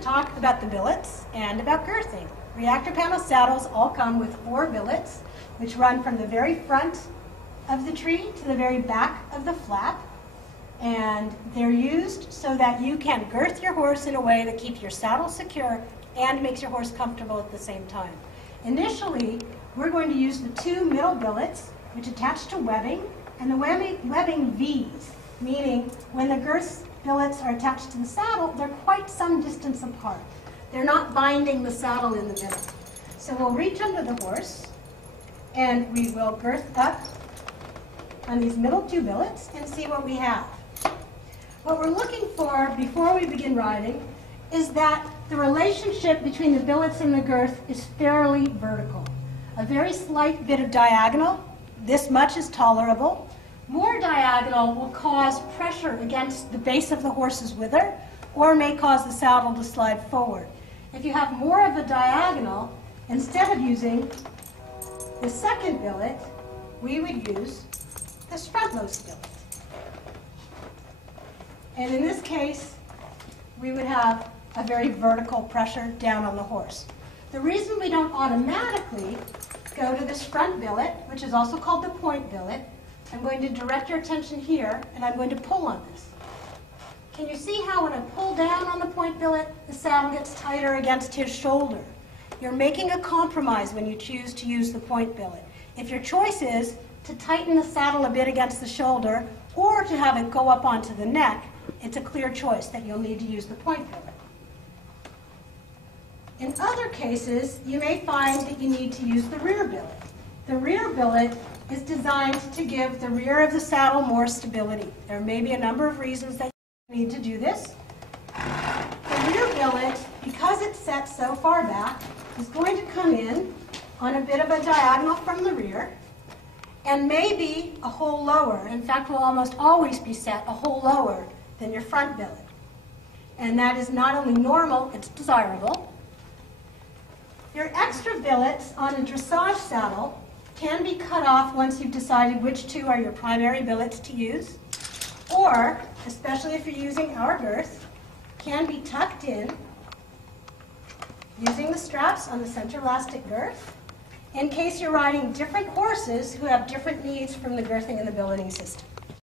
talk about the billets and about girthing. Reactor panel saddles all come with 4 billets, which run from the very front of the tree to the very back of the flap. And they're used so that you can girth your horse in a way that keeps your saddle secure and makes your horse comfortable at the same time. Initially, we're going to use the 2 middle billets, which attach to webbing, and the webbing V's, meaning when the girth billets are attached to the saddle, they're quite some distance apart. They're not binding the saddle in the middle. So we'll reach under the horse, and we will girth up on these middle 2 billets and see what we have. What we're looking for before we begin riding is that the relationship between the billets and the girth is fairly vertical. A very slight bit of diagonal, this much is tolerable. More diagonal will cause pressure against the base of the horse's wither or may cause the saddle to slide forward. If you have more of a diagonal, instead of using the second billet, we would use this frontmost billet. And in this case, we would have a very vertical pressure down on the horse. The reason we don't automatically go to this front billet, which is also called the point billet, I'm going to direct your attention here, and I'm going to pull on this. Can you see how when I pull down on the point billet, the saddle gets tighter against his shoulder? You're making a compromise when you choose to use the point billet. If your choice is to tighten the saddle a bit against the shoulder or to have it go up onto the neck, it's a clear choice that you'll need to use the point billet. In other cases, you may find that you need to use the rear billet. The rear billet is designed to give the rear of the saddle more stability. There may be a number of reasons that you need to do this. The rear billet, because it's set so far back, is going to come in on a bit of a diagonal from the rear and may be a hole lower. In fact, will almost always be set a hole lower than your front billet. And that is not only normal, it's desirable. Your extra billets on a dressage saddle can be cut off once you've decided which 2 are your primary billets to use, or, especially if you're using our girth, can be tucked in using the straps on the center elastic girth in case you're riding different horses who have different needs from the girthing and the billeting system.